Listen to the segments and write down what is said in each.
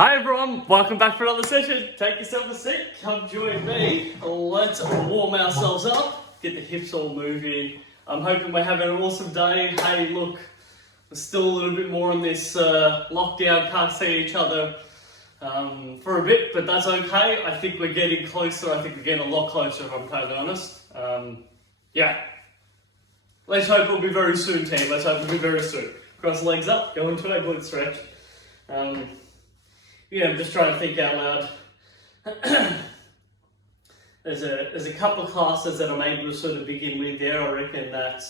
Hi everyone, welcome back for another session. Take yourself a seat, come join me. Let's warm ourselves up, get the hips all moving. I'm hoping we're having an awesome day. Hey look, we're still a little bit more in this lockdown, can't see each other for a bit, but that's okay. I think we're getting closer, I think we're getting a lot closer if I'm totally honest. Yeah, let's hope it'll be very soon team, let's hope it'll be very soon. Cross the legs up, go into a glute stretch. Yeah, I'm just trying to think out loud. There's a couple of classes that I'm able to sort of begin with there. I reckon that,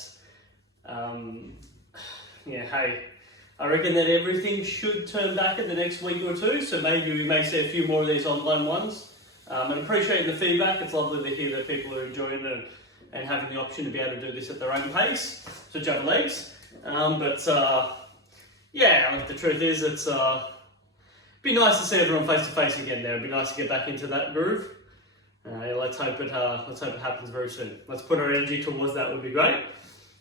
I reckon that everything should turn back in the next week or two. So maybe we may see a few more of these online ones. And appreciating the feedback. It's lovely to hear that people are enjoying it and having the option to be able to do this at their own pace. So jump legs. Yeah, the truth is it's be nice to see everyone face to face again there. It'd be nice to get back into that groove. Yeah, let's hope it happens very soon. Let's put our energy towards that, would be great.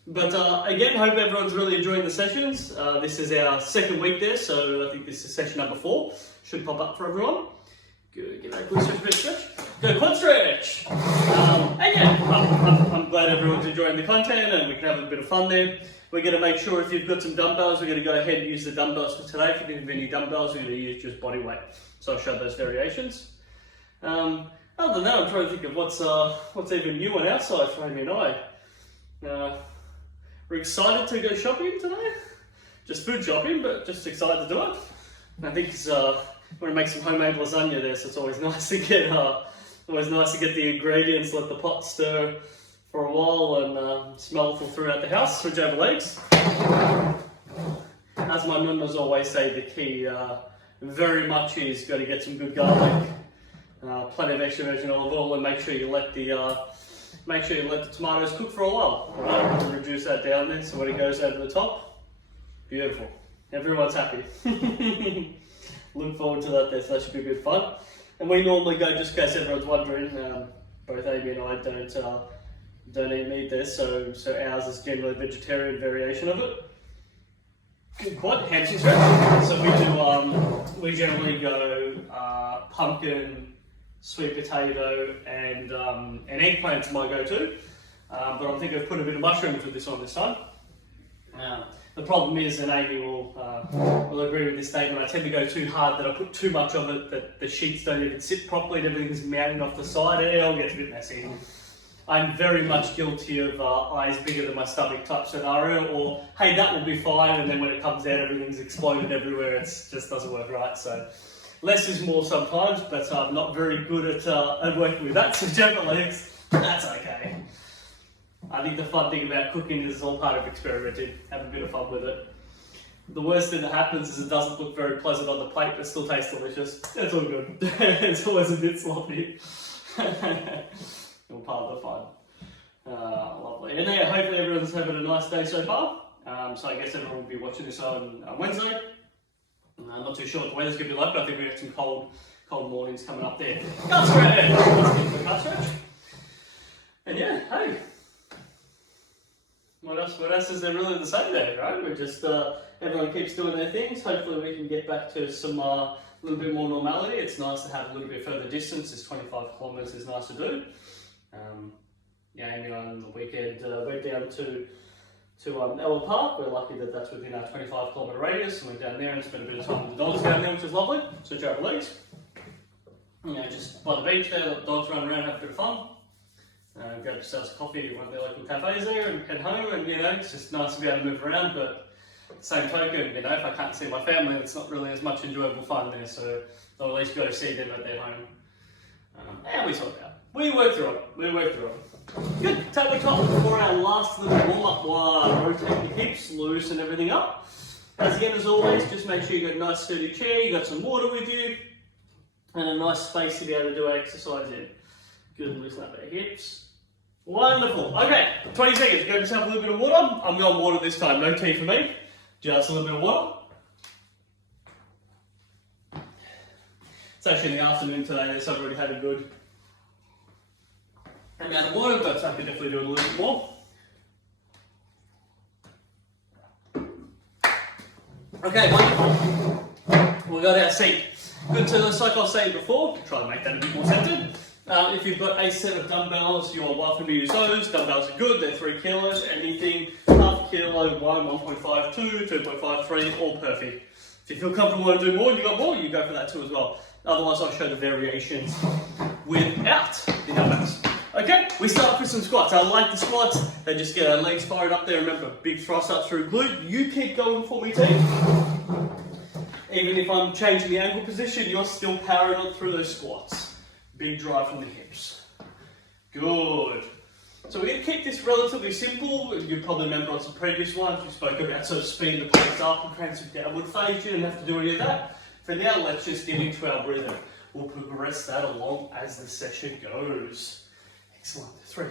But again, hope everyone's really enjoying the sessions. This is our second week there, so I think this is session number 4. Should pop up for everyone. Good, get that glute stretch, bit stretch. Go quad stretch. And yeah, I'm glad everyone's enjoying the content and we can have a bit of fun there. We're going to make sure if you've got some dumbbells, we're going to go ahead and use the dumbbells for today. If you don't have any dumbbells, we're going to use just body weight. So I'll show those variations. Other than that, I'm trying to think of what's even new on our side for Amy and I. We're excited to go shopping today. Just food shopping, but just excited to do it. And I think we're going to make some homemade lasagna there, so it's always nice to get the ingredients, let the pot stir for a while and smell throughout the house. Switch over legs. As my numbers always say, the key very much is got to get some good garlic, plenty of extra virgin olive oil, and make sure you let the tomatoes cook for a while. Right? Reduce that down there so when it goes over the top, beautiful. Everyone's happy. Look forward to that there, so that should be good fun. And we normally go, just in case everyone's wondering, both Amy and I don't eat meat there, so ours is generally a vegetarian variation of it. Good quad, hamstring stretch. So we generally go pumpkin, sweet potato, and eggplant's my go-to. But I'm thinking of putting a bit of mushrooms with this one this time. The problem is, and Amy will agree with this statement, I tend to go too hard, that I put too much of it, that the sheets don't even sit properly, and everything's mounting off the side, and it all gets a bit messy. I'm very much guilty of eyes bigger than my stomach type scenario, or hey, that will be fine, and then when it comes out, everything's exploded everywhere. It just doesn't work right. So less is more sometimes, but I'm not very good at working with that. So jump legs, that's okay. I think the fun thing about cooking is it's all part of experimenting, have a bit of fun with it. The worst thing that happens is it doesn't look very pleasant on the plate, but still tastes delicious. It's all good. It's always a bit sloppy. All part of the fun. Lovely. And yeah, hopefully everyone's having a nice day so far. So I guess everyone will be watching this on Wednesday. I'm not too sure what the weather's going to be like, but I think we have some cold mornings coming up there. Gut stretch! Let's get the gut stretch. And yeah, hey. What else is there really to say there, right? We're just, everyone keeps doing their things. Hopefully we can get back to some little bit more normality. It's nice to have a little bit further distance. This 25 kilometres is nice to do. Amy and I on the weekend went down to Ella Park. We're lucky that that's within our 25 kilometre radius, and went down there and spent a bit of time with the dogs down there, which was lovely. Switch over legs. Just by the beach there, let the dogs run around, have a bit of fun. Grab yourselves a coffee at one of their local cafes there and head home, and it's just nice to be able to move around, but same token, if I can't see my family, it's not really as much enjoyable fun there, so I'll at least go to see them at their home. And we sort it out. We work through it. Good. Tabletop for our last little warm-up while rotate your hips, loosen everything up. As always, just make sure you've got a nice sturdy chair, you've got some water with you, and a nice space to be able to do our exercise in. Good, loosen up our hips. Wonderful. Okay, 20 seconds. Grab yourself a little bit of water. I'm going water this time, no tea for me. Just a little bit of water. It's actually in the afternoon today, so I've already had a good amount of water, but I can definitely do it a little bit more. Okay, wonderful. We got our seat. Good, so just like I was saying before, try to make that a bit more centered. If you've got a set of dumbbells, you're welcome to use those. Dumbbells are good, they're 3 kilos. Anything half kilo, 1.5, 2, 2.5, 3, all perfect. If you feel comfortable and do more, you got more, you go for that too as well. Otherwise, I'll show the variations without the dumbbells. Okay, we start with some squats. I like the squats. They just get our legs fired up there. Remember, big thrust up through glute. You keep going for me, team. Even if I'm changing the ankle position, you're still powering on through those squats. Big drive from the hips. Good. So we're going to keep this relatively simple. You probably remember on some previous ones, we spoke about sort of speeding the pace up and creating some downward phase. You didn't have to do any of that. For now, let's just get into our breathing. We'll progress that along as the session goes. Excellent. 3.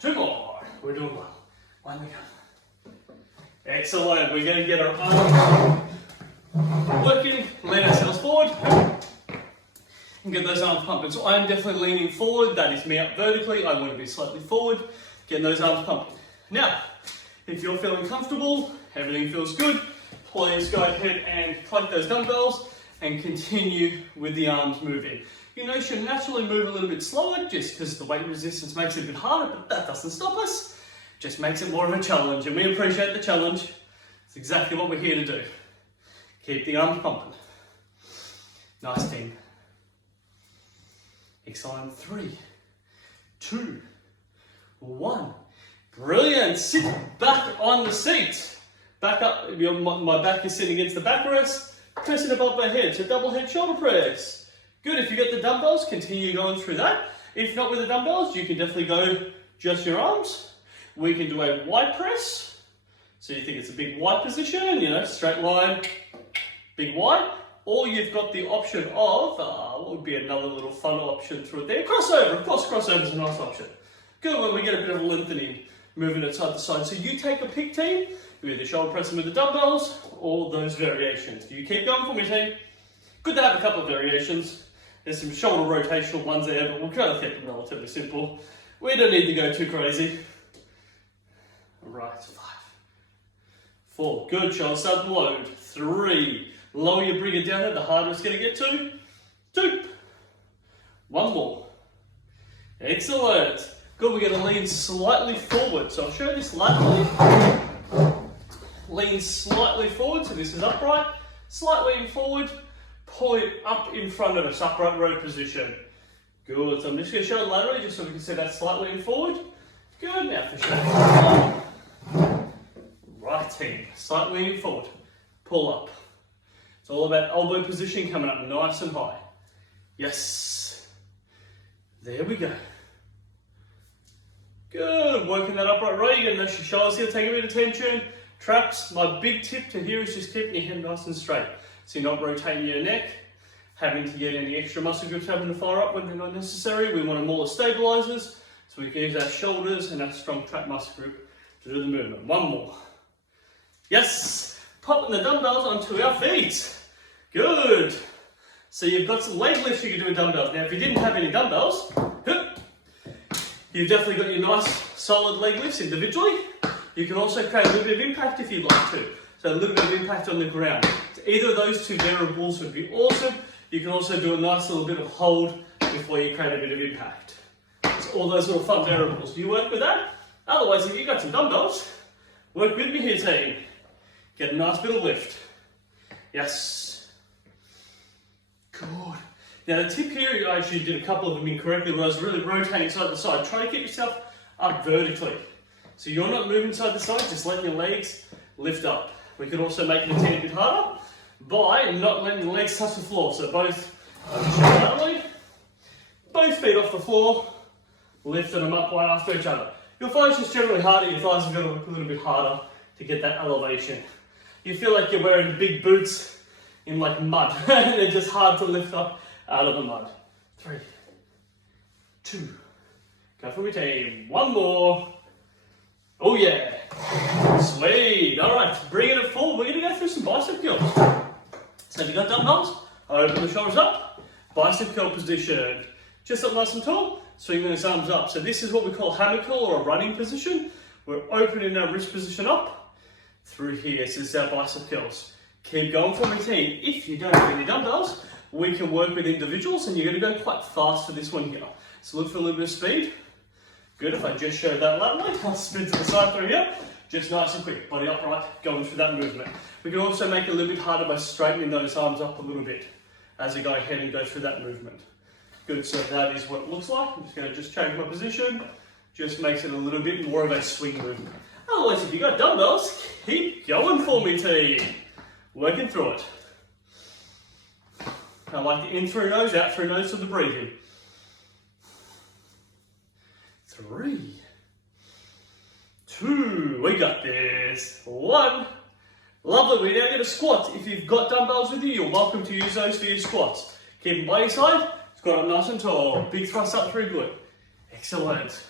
2 more. We're doing well. 1 to go. Excellent. We're going to get our arms working, lean ourselves forward, and get those arms pumping. So I'm definitely leaning forward. That is me up vertically. I want to be slightly forward, getting those arms pumping. Now, if you're feeling comfortable, everything feels good, please go ahead and clank those dumbbells and continue with the arms moving. You know, you should naturally move a little bit slower just because the weight resistance makes it a bit harder, but that doesn't stop us. Just makes it more of a challenge, and we appreciate the challenge. It's exactly what we're here to do. Keep the arms pumping. Nice, team. Excellent. 3, 2, 1. Brilliant. Sit back on the seat. Back up. My back is sitting against the backrest. Pressing above my head. So double head shoulder press. Good. If you get the dumbbells, continue going through that. If not with the dumbbells, you can definitely go just your arms. We can do a wide press. So you think it's a big wide position, you know, straight line, big wide. Or you've got the option of, what would be another little fun option through it there? Crossover. Of course, crossover is a nice option. Good, when we get a bit of a lengthening, moving it side to side. So you take a pick, team. You either shoulder pressing with the dumbbells or those variations. You keep going for me, team. Good to have a couple of variations. There's some shoulder rotational ones there, but we'll try to keep them relatively simple. We don't need to go too crazy. Right, 5, 4, good, shoulder start to load. 3, lower your bring it down there, the harder it's going to get to. 2, 1 more. Excellent. Good, we're going to lean slightly forward. So I'll show this laterally. Lean slightly forward, so this is upright. Slight lean forward, pull it up in front of us, upright row position. Good, so I'm just going to show it laterally just so we can see that slight lean forward. Good, now for sure. Right, team, slight leaning forward, pull up. It's all about elbow position coming up nice and high. Yes, there we go. Good, working that upright row, you're going to notice your shoulders here, take a bit of tension. Traps, my big tip to here is just keeping your head nice and straight. So you're not rotating your neck, having to get any extra muscle groups having to fire up when they're not necessary. We want them more as stabilizers, so we can use our shoulders and our strong trap muscle group to do the movement. 1 more. Yes, popping the dumbbells onto our feet. Good. So you've got some leg lifts you can do with dumbbells. Now if you didn't have any dumbbells, you've definitely got your nice solid leg lifts individually. You can also create a little bit of impact if you'd like to. So a little bit of impact on the ground. So either of those two variables would be awesome. You can also do a nice little bit of hold before you create a bit of impact. So all those little fun variables. Do you work with that? Otherwise, if you've got some dumbbells, work with me here, team. Get a nice bit of lift. Yes. Good. Now the tip here, I actually did a couple of them incorrectly when I was really rotating side to side. Try to keep yourself up vertically. So you're not moving side to side, just letting your legs lift up. We could also make it a teeny bit harder by not letting the legs touch the floor. So both feet off the floor, lifting them up one after each other. Your thighs just generally harder, your thighs have got to work a little bit harder to get that elevation. You feel like you're wearing big boots in like mud, and they're just hard to lift up out of the mud. 3, 2, go for me, team. 1 more. Oh yeah, sweet. All right, bringing it forward. We're gonna go through some bicep curls. So if you've got dumbbells, open the shoulders up, bicep curl position. Just up nice and tall, swing those arms up. So this is what we call hammer curl or a running position. We're opening our wrist position up through here. So this is our bicep curls. Keep going for me, team. If you don't have any dumbbells, we can work with individuals, and you're going to go quite fast for this one here. So look for a little bit of speed. Good, if I just show that laterally, I'll spin to the side through here. Just nice and quick, body upright, going through that movement. We can also make it a little bit harder by straightening those arms up a little bit as you go ahead and go through that movement. Good, so that is what it looks like. I'm just going to change my position. Just makes it a little bit more of a swing movement. Otherwise, if you've got dumbbells, keep going for me, team. Working through it. I like the in through nose, out through nose for the breathing. 3, 2, we got this. 1. Lovely, we're now going to squat. If you've got dumbbells with you, you're welcome to use those for your squats. Keep them by your side, squat up nice and tall. Big thrust up through glute. Excellent.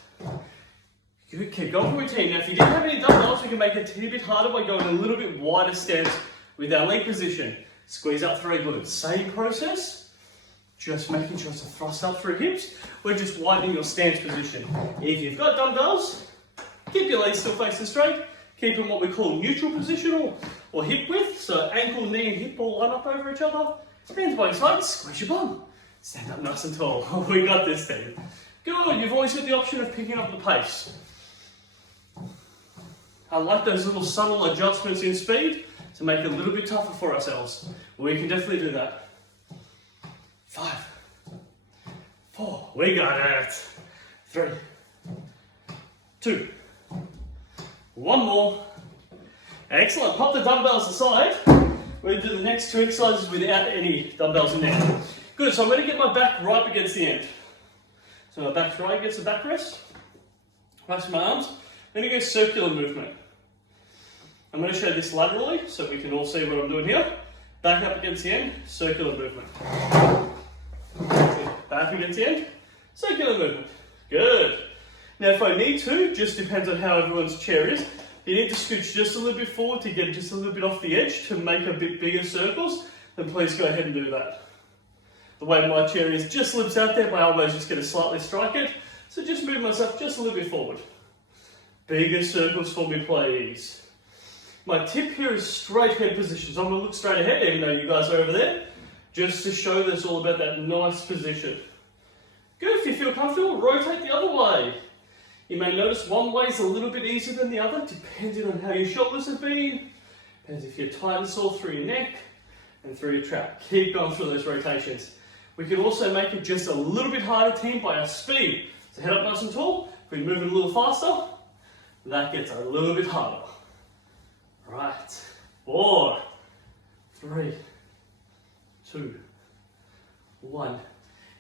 Good, keep going for routine. Now, if you didn't have any dumbbells, we can make it a bit harder by going a little bit wider stance with our leg position. Squeeze up through glutes. Same process, just making sure to thrust up through hips. We're just widening your stance position. If you've got dumbbells, keep your legs still facing straight. Keep in what we call neutral position or hip width. So ankle, knee, and hip all line up over each other. Hands by your side, squeeze your bum. Stand up nice and tall. We got this thing. Good, you've always got the option of picking up the pace. I like those little subtle adjustments in speed to make it a little bit tougher for ourselves. We can definitely do that. 5, 4, we got it. 3, 2, 1 more. Excellent, pop the dumbbells aside. We're going to do the next 2 exercises without any dumbbells in there. Good, so I'm going to get my back right up against the end. So my back's right against the backrest. Rest my arms. I'm going to go circular movement. I'm going to show this laterally so we can all see what I'm doing here. Back up against the end, circular movement. Back against the end, circular movement. Good. Now if I need to, just depends on how everyone's chair is, you need to scooch just a little bit forward to get just a little bit off the edge to make a bit bigger circles, then please go ahead and do that. The way my chair is just slips out there, my elbow's just going to slightly strike it, so just move myself just a little bit forward. Bigger circles for me, please. My tip here is straight head position. So I'm going to look straight ahead, even though you guys are over there, just to show that it's all about that nice position. Good, if you feel comfortable, rotate the other way. You may notice one way is a little bit easier than the other, depending on how your shoulders have been. Depends if you're tight and sore through your neck and through your trap. Keep going through those rotations. We can also make it just a little bit harder, team, by our speed. So head up nice and tall. If we move it a little faster, that gets a little bit harder. Right, 4, 3, 2, 1.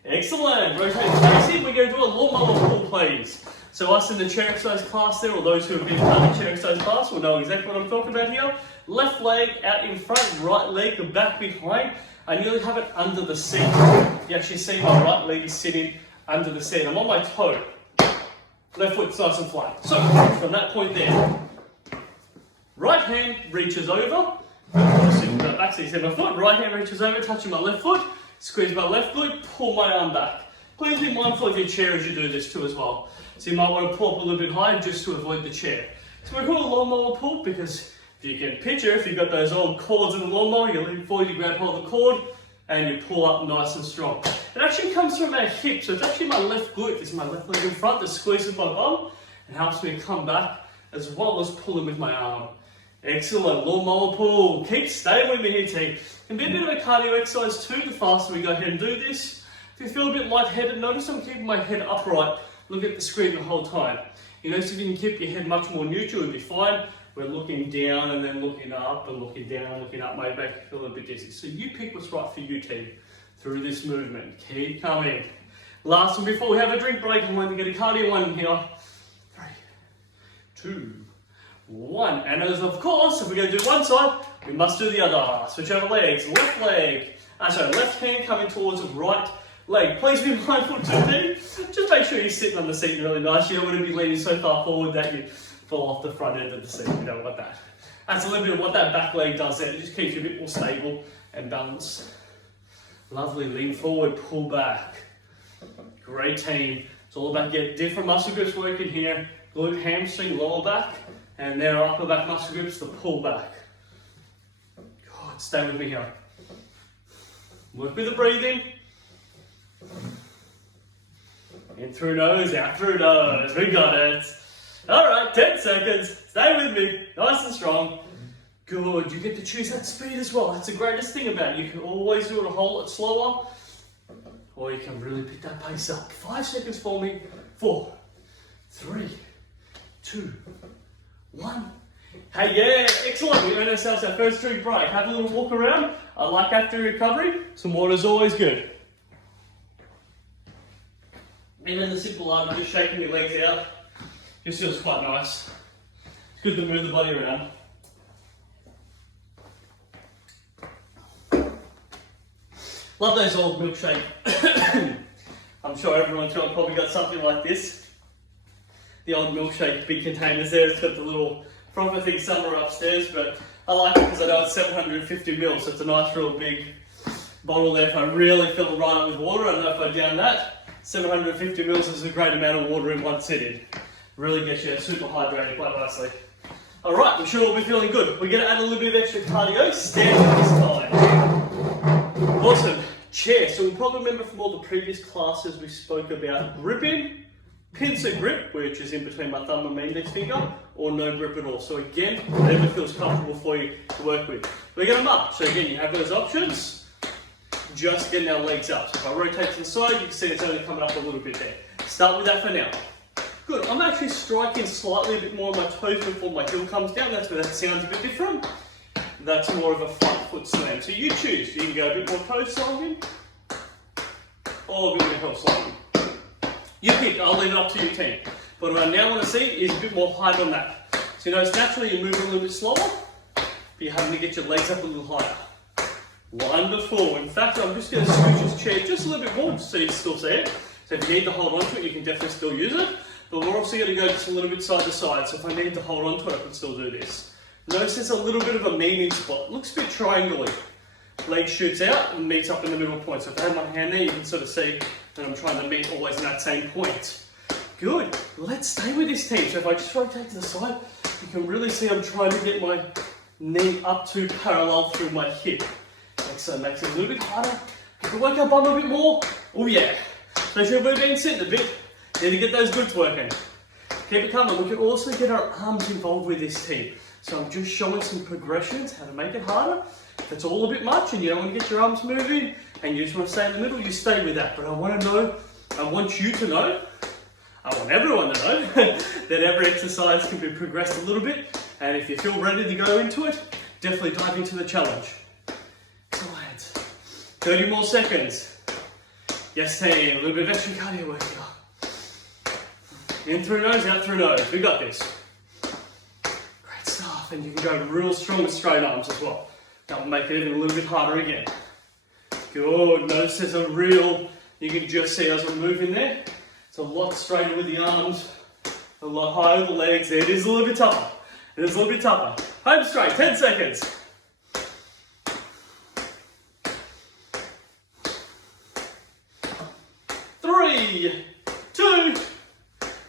Excellent. Rotate the face in. We're going to do a lawnmower pull, please. So us in the chair exercise class there, or those who have been part of the chair exercise class will know exactly what I'm talking about here. Left leg out in front, right leg back behind. I nearly have it under the seat. You actually see my right leg is sitting under the seat. I'm on my toe. Left foot's nice and flat. So from that point there, right hand reaches over. Back, so you see my foot. Right hand reaches over, touching my left foot. Squeeze my left glute, pull my arm back. Please be mindful of your chair as you do this too as well. So you might want to pull up a little bit higher just to avoid the chair. So we call it a lawnmower pull because if you can picture, if you've got those old cords in the lawnmower, you lean forward, you grab hold of the cord, and you pull up nice and strong. It actually comes from my hip, so it's actually my left glute. This is my left leg in front that squeezes my bum and helps me come back as well as pulling with my arm. Excellent, lawnmower pull. Keep staying with me here, team. It can be a bit of a cardio exercise too, the faster we go ahead and do this. If you feel a bit lightheaded, notice I'm keeping my head upright. Look at the screen the whole time. You notice if you can keep your head much more neutral, you'll be fine. We're looking down and then looking up and looking down, looking up, may make you feel a bit dizzy. So you pick what's right for you, team, through this movement. Keep coming. Last one before we have a drink break, I'm going to get a cardio one in here. 3, 2, 1. And as of course, if we're going to do one side, we must do the other. Switch over legs. Left leg. Left hand coming towards the right leg. Please be mindful too, team. Just make sure you're sitting on the seat really nice. You don't want to be leaning so far forward that you fall off the front end of the seat. We don't want that. That's a little bit of what that back leg does there. It just keeps you a bit more stable and balanced. Lovely. Lean forward, pull back. Great, team. It's all about getting different muscle groups working here. Glute, hamstring, lower back. And then our upper back muscle groups, the pull back. Good. Stay with me here. Work with the breathing. In through nose, out through nose. We got it. All right, 10 seconds. Stay with me. Nice and strong. Good. You get to choose that speed as well. That's the greatest thing about it. You can always do it a whole lot slower, or you can really pick that pace up. 5 seconds for me. 4, 3, 2, 1. Hey, yeah, excellent. We earned ourselves our first drink break. Have a little walk around. I like after recovery, some water's always good. And then the simple art of just shaking your legs out just feels quite nice. It's good to move the body around. Love those old milkshake. I'm sure everyone's probably got something like this. The old milkshake big containers there. It's got the little frother thing somewhere upstairs, but I like it because I know it's 750 ml, so it's a nice real big bottle there. If I really fill it right up with water, I don't know if I down that. 750 ml is a great amount of water in one sitting. Really gets you super hydrated quite nicely. Alright, I'm sure we'll be feeling good. We're going to add a little bit of extra cardio, standing this time. Awesome. Chair. So we'll probably remember from all the previous classes we spoke about gripping, pincer grip, which is in between my thumb and my index finger, or no grip at all. So again, whatever feels comfortable for you to work with. We're going to march. So again, you have those options. Just getting our legs up. So if I rotate to the side, you can see it's only coming up a little bit there. Start with that for now. Good. I'm actually striking slightly a bit more on my toes before my heel comes down. That's where that sounds a bit different. That's more of a front foot slam. So you choose. You can go a bit more toe sliding or a bit more heel sliding. You pick. I'll leave it up to your team. But what I now want to see is a bit more height on that. So you notice naturally you're moving a little bit slower, but you're having to get your legs up a little higher. Wonderful. In fact, I'm just going to switch this chair just a little bit more so you can still see it. So if you need to hold on to it, you can definitely still use it. But we're also going to go just a little bit side to side. So if I need to hold on to it, I can still do this. Notice there's a little bit of a meeting spot. Looks a bit triangular. Leg shoots out and meets up in the middle point. So if I have my hand there, you can sort of see that I'm trying to meet always in that same point. Good. Let's stay with this team. So if I just rotate to the side, you can really see I'm trying to get my knee up to parallel through my hip. So it makes it a little bit harder. You can work our bum a bit more. Oh yeah. So if you've been sitting a bit, need to get those glutes working. Keep it coming. We can also get our arms involved with this team. So I'm just showing some progressions, how to make it harder. If it's all a bit much and you don't want to get your arms moving and you just want to stay in the middle, you stay with that. But I want to know, I want you to know, I want everyone to know that every exercise can be progressed a little bit. And if you feel ready to go into it, definitely dive into the challenge. 30 more seconds. Yes, team. A little bit of extra cardio work here. In through nose, out through nose. We got this. Great stuff. And you can go real strong with straight arms as well. That will make it even a little bit harder again. Good. Notice there's a real, you can just see as I'm moving there. It's a lot straighter with the arms, a lot higher with the legs. It is a little bit tougher. It is a little bit tougher. Home straight, 10 seconds. 3, 2,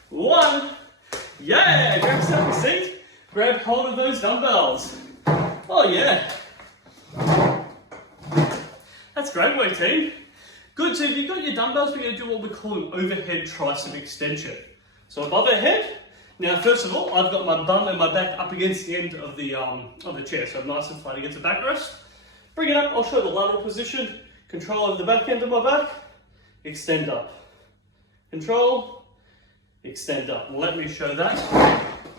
1. Yeah, grab yourself a seat. Grab hold of those dumbbells. Oh yeah. That's great work, team. Good, so if you've got your dumbbells, we're going to do what we call an overhead tricep extension. So above our head. Now, first of all, I've got my bum and my back up against the end of the chair, so I'm nice and flat against the backrest. Bring it up, I'll show the lateral position. Control over the back end of my back. Extend up. Control, extend up. Let me show that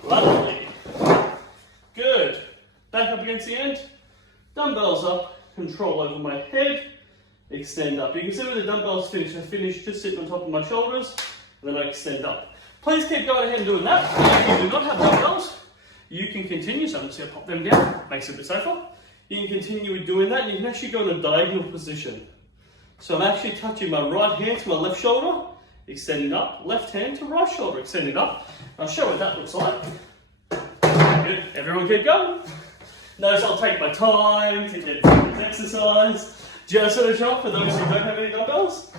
laterally. Good. Back up against the end. Dumbbells up. Control over my head. Extend up. You can see where the dumbbells finish. I finish just sitting on top of my shoulders, and then I extend up. Please keep going ahead and doing that. If you do not have dumbbells, you can continue. So I'm just going to pop them down. Makes it a bit safer. You can continue with doing that, and you can actually go in a diagonal position. So I'm actually touching my right hand to my left shoulder, extending up, left hand to right shoulder, extending up. I'll show what that looks like. Good, everyone keep going. Notice I'll take my time to get through this exercise. Just finish off for those who don't have any dumbbells.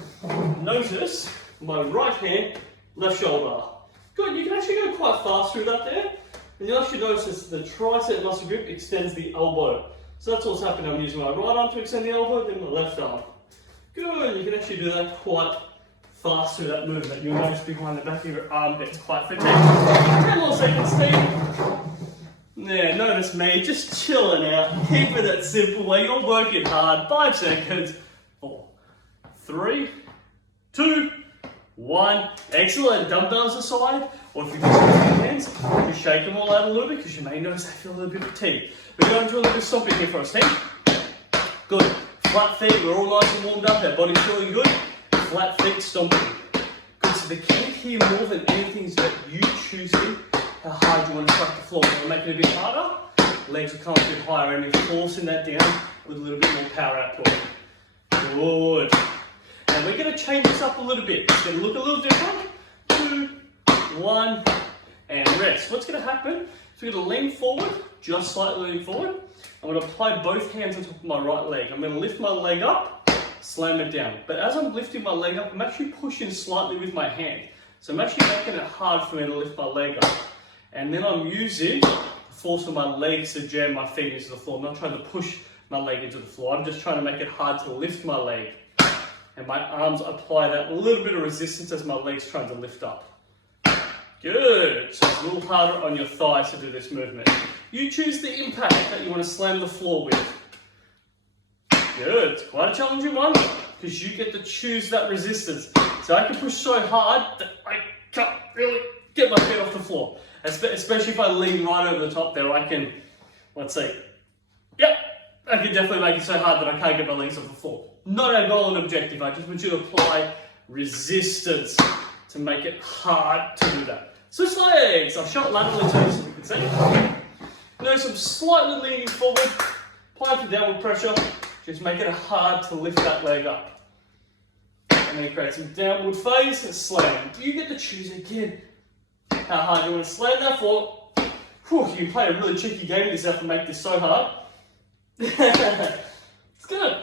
Notice my right hand, left shoulder. Good, you can actually go quite fast through that there. And you'll actually notice the tricep muscle grip extends the elbow. So that's what's happening. I'm using my right arm to extend the elbow, then my left arm. Good, you can actually do that quite fast through that movement. You'll notice behind the back of your arm gets quite fatigued. 10 more seconds, team. Yeah, notice me just chilling out, keeping it simple where you're working hard. 5 seconds. 4, 3, 2, 1. Excellent. Dumbbells aside, or if you just use your hands, just shake them all out a little bit because you may notice they feel a little bit fatigued. We're going to a little bit of stomping here for us, team. Good. Flat feet, we're all nice and warmed up, our body's feeling good. Flat feet stomping. Good, so the key here more than anything is that you choosing how hard you want to strike the floor. We'll make it a bit harder, legs will come a bit higher, and you're forcing that down with a little bit more power output. Good. Now we're going to change this up a little bit. It's going to look a little different. 2, 1, and rest. What's going to happen is we're going to lean forward, just slightly leaning forward. I'm going to apply both hands on top of my right leg. I'm going to lift my leg up, slam it down. But as I'm lifting my leg up, I'm actually pushing slightly with my hand. So I'm actually making it hard for me to lift my leg up. And then I'm using the force of my legs to jam my feet into the floor. I'm not trying to push my leg into the floor. I'm just trying to make it hard to lift my leg. And my arms apply that little bit of resistance as my leg's trying to lift up. Good. So it's a little harder on your thighs to do this movement. You choose the impact that you want to slam the floor with. Good. It's quite a challenging one because you get to choose that resistance. So I can push so hard that I can't really get my feet off the floor. Especially if I lean right over the top there, I can, let's say, yep, I can definitely make it so hard that I can't get my legs off the floor. Not our goal and objective. I just want you to apply resistance to make it hard to do that. Switch legs. I'll shot laterally too so you can see. Notice I'm slightly leaning forward, applying for downward pressure, just making it hard to lift that leg up. And then create some downward phase and slam. You get to choose again how hard you want to slam that floor. Whew, you can play a really tricky game with yourself and make this so hard. It's good.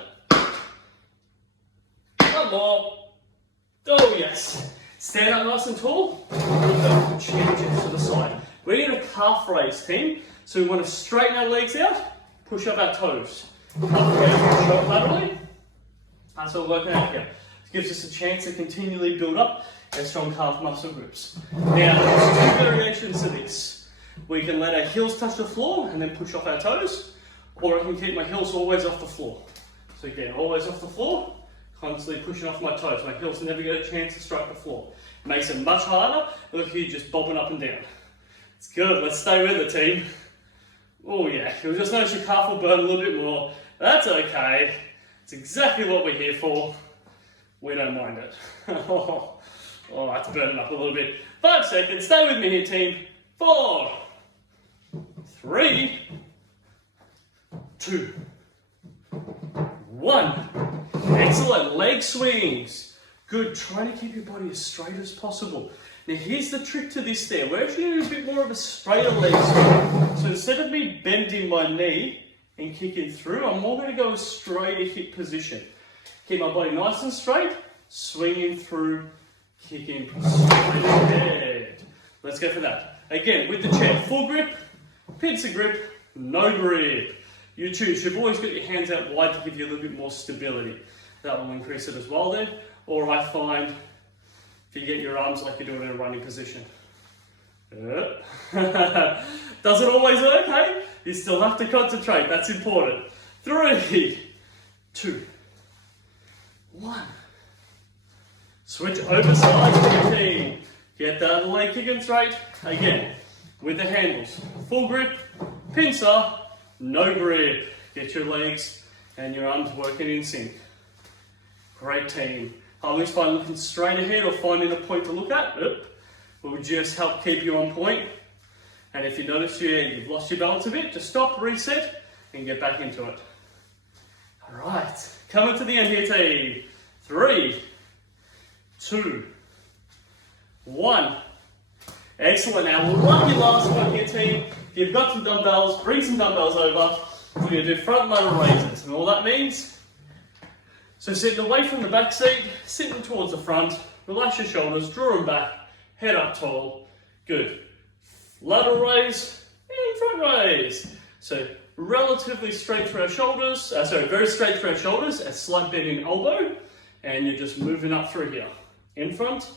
One more. Oh yes. Stand up nice and tall. Change it to the side. We're going to calf raise, team. So we want to straighten our legs out, push up our toes. Calf raise, push up laterally. That's what we're working out here. It gives us a chance to continually build up our strong calf muscle groups. Now, there's 2 variations to this. We can let our heels touch the floor and then push off our toes, or I can keep my heels always off the floor. So again, always off the floor, constantly pushing off my toes. My heels never get a chance to strike the floor. Makes it much harder. Look here, just bobbing up and down. It's good. Let's stay with it, team. Oh yeah, you'll just notice your calf will burn a little bit more. That's okay. It's exactly what we're here for. We don't mind it. Oh, that's burning up a little bit. 5 seconds. Stay with me here, team. 4, 3, 2, 1. Excellent. Leg swings. Good. Trying to keep your body as straight as possible. Now here's the trick to this there. We're actually doing a bit more of a straighter leg swing. So instead of me bending my knee and kicking through, I'm more going to go a straighter hip position. Keep my body nice and straight, swinging through, kicking straight ahead. Let's go for that. Again, with the chair, full grip, pincer grip, no grip. You choose. You've always got your hands out wide to give you a little bit more stability. That will increase it as well then. Or I find if you get your arms like you're doing in a running position. Doesn't always work, hey? You still have to concentrate, that's important. 3, 2, 1. Switch over sides, 15. Get the other leg kicking straight. Again, with the handles. Full grip, pincer, no grip. Get your legs and your arms working in sync. Great team. I always find looking straight ahead or finding a point to look at will just help keep you on point. And if you notice you've lost your balance a bit, just stop, reset, and get back into it. All right, coming to the end here, team. 3, 2, 1. Excellent. Now we'll run your last one here, team. If you've got some dumbbells, bring some dumbbells over. We're going to do front lateral raises, and all that means. So sitting away from the back seat, sitting towards the front, relax your shoulders, draw them back, head up tall. Good. Lateral raise and front raise. So relatively straight through our shoulders, very straight through our shoulders, a slight bend in elbow, and you're just moving up through here. In front,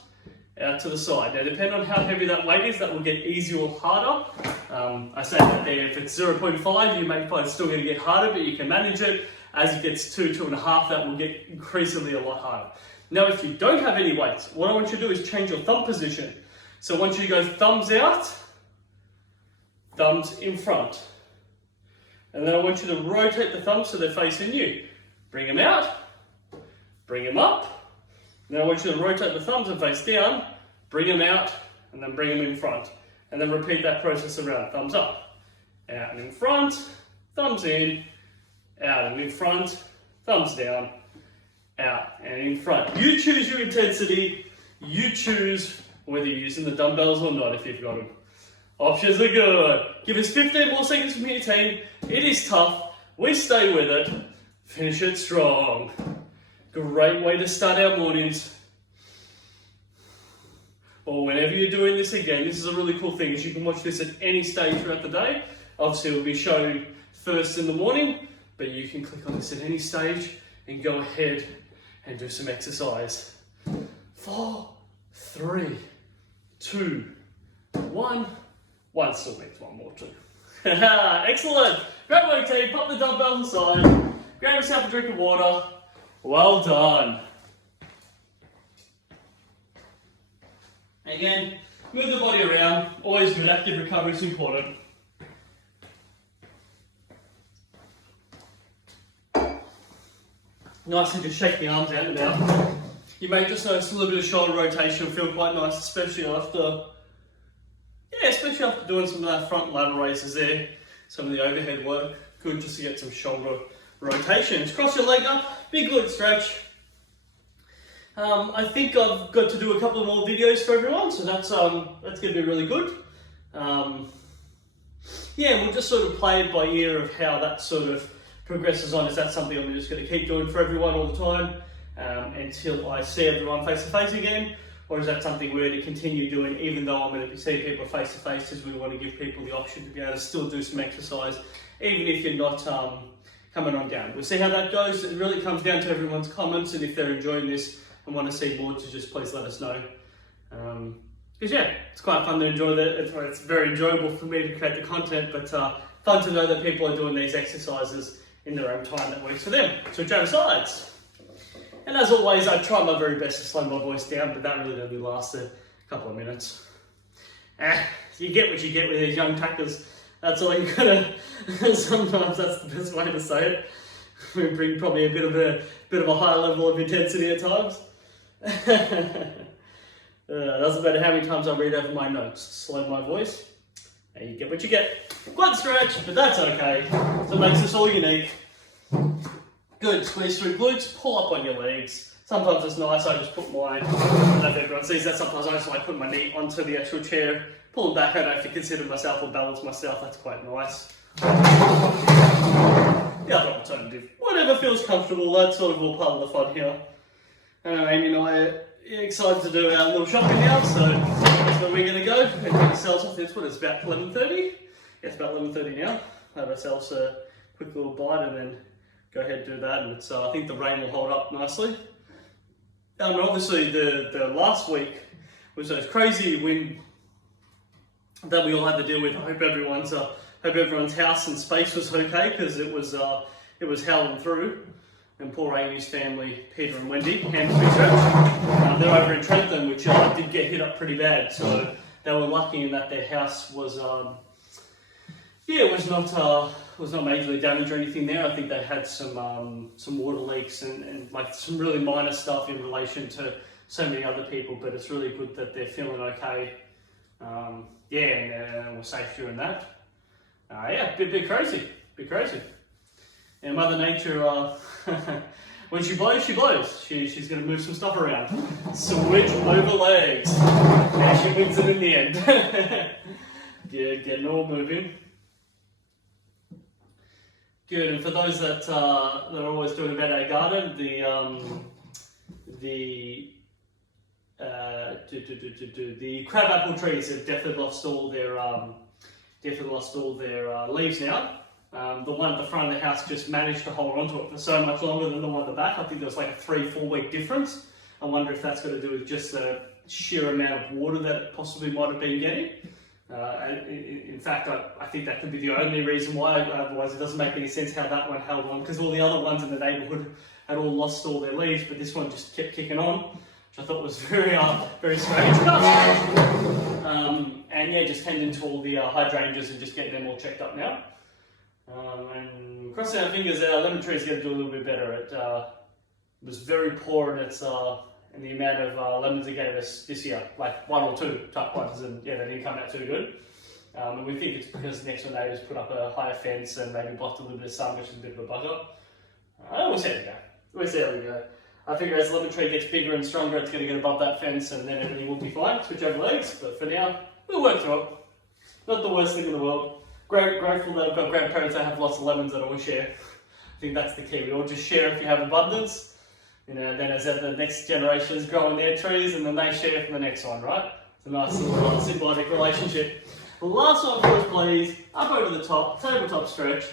out to the side. Now, depending on how heavy that weight is, that will get easier or harder. I say that there, if it's 0.5, you may find it's still going to get harder, but you can manage it. As it gets 2, 2.5, that will get increasingly a lot harder. Now, if you don't have any weights, what I want you to do is change your thumb position. So I want you to go thumbs out, thumbs in front. And then I want you to rotate the thumbs so they're facing you. Bring them out, bring them up. Then I want you to rotate the thumbs and face down, bring them out, and then bring them in front. And then repeat that process around. Thumbs up, out and in front, thumbs in, out and in front, thumbs down, out and in front. You choose your intensity, you choose whether you're using the dumbbells or not if you've got them. Options are good. Give us 15 more seconds from here, team. It is tough, we stay with it, finish it strong. Great way to start our mornings. Or whenever you're doing this again, this is a really cool thing, is you can watch this at any stage throughout the day. Obviously it will be shown first in the morning, but you can click on this at any stage and go ahead and do some exercise. 4, 3, 2, 1. One still needs one more too. Excellent. Great work, team. Pop the dumbbells aside. Grab yourself a drink of water. Well done. Again, move the body around. Always good. Active recovery is important. Nice, and just shake the arms out and out. You may just notice a little bit of shoulder rotation. Feel quite nice, especially after doing some of that front lateral raises there. Some of the overhead work. Good just to get some shoulder rotation. Just cross your leg up. Big glute stretch. I think I've got to do a couple of more videos for everyone, so that's going to be really good. Yeah, we'll just sort of play it by ear of how that sort of progresses on. Is that something I'm just going to keep doing for everyone all the time until I see everyone face to face again? Or is that something we're going to continue doing even though I'm going to be seeing people face to face, as we want to give people the option to be able to still do some exercise even if you're not coming on down. We'll see how that goes. It really comes down to everyone's comments, and if they're enjoying this and want to see more, to just please let us know. Because yeah, it's quite fun to enjoy that. It's very enjoyable for me to create the content, but fun to know that people are doing these exercises in their own time that works for them. So whichever sides. And as always, I try my very best to slow my voice down, but that really only lasted a couple of minutes. You get what you get with these young tackers. That's all you gotta. Sometimes that's the best way to say it. We bring probably a bit of a higher level of intensity at times. Doesn't matter how many times I read over my notes. Slow my voice, and you get what you get. Quite stretch, but that's okay. So it makes us all unique. Good, squeeze through glutes, pull up on your legs. Sometimes it's nice, I just put I don't know if everyone sees that, sometimes I just like put my knee onto the actual chair, pull it back. I don't have to consider myself or balance myself, that's quite nice. The other alternative, whatever feels comfortable, that's sort of all part of the fun here. Amy and I are excited to do our little shopping now, so that's where we're going to go. And get ourselves off this one, it's about 11:30. Yeah, it's about 11:30 now. Have ourselves a quick little bite and then go ahead and do that, and it's, I think the rain will hold up nicely. And obviously the last week was those crazy wind that we all had to deal with. I hope everyone's house and space was okay, because it was howling through. And poor Amy's family, Peter and Wendy, Hamstring Church, they're over in Trenton, which did get hit up pretty bad. So they were lucky in that their house was was not majorly damaged or anything there. I think they had some water leaks and like some really minor stuff in relation to so many other people, but it's really good that they're feeling okay. And we're safe during that. Bit crazy. And Mother Nature, when she blows, she blows. She's going to move some stuff around. Switch over legs. And she wins it in the end. Getting all moving. Good, and for those that are always doing about our garden, the crabapple trees have definitely lost all their leaves now. The one at the front of the house just managed to hold on to it for so much longer than the one at the back. I think there was like a 3-4 week difference. I wonder if that's got to do with just the sheer amount of water that it possibly might have been getting. In fact, I think that could be the only reason why. Otherwise, it doesn't make any sense how that one held on, because all the other ones in the neighbourhood had all lost all their leaves, but this one just kept kicking on, which I thought was very strange. And yeah, just tending to all the hydrangeas and just getting them all checked up now. And crossing our fingers that our lemon tree is going to do a little bit better. It was very poor in its in the amount of lemons it gave us this year, like 1 or 2 type ones, and yeah, they didn't come out too good. And we think it's because the next door neighbours put up a higher fence and maybe blocked a little bit of sun, which is a bit of a bugger. We'll see how we go. We'll see how we go. I figure as the lemon tree gets bigger and stronger, it's going to get above that fence, and then everything will be fine. Switch over legs, but for now, we'll work through it. Not the worst thing in the world. Grateful that I've got grandparents that have lots of lemons that I will share. I think that's the key. We all just share if you have abundance. You know, then as the next generations grow in their trees, and then they share from the next one, right? It's a nice little symbiotic relationship. The last one for us, please. Up over the top, tabletop stretch.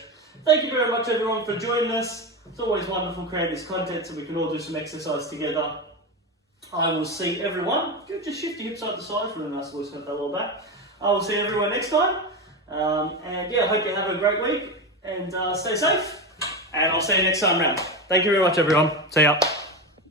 Thank you very much, everyone, for joining us. It's always wonderful creating this content so we can all do some exercise together. I will see everyone. Just shift your hips side to side. Really nice to loosen up that little back. I will see everyone next time. And yeah, I hope you have a great week and stay safe. And I'll see you next time round. Thank you very much, everyone. See ya.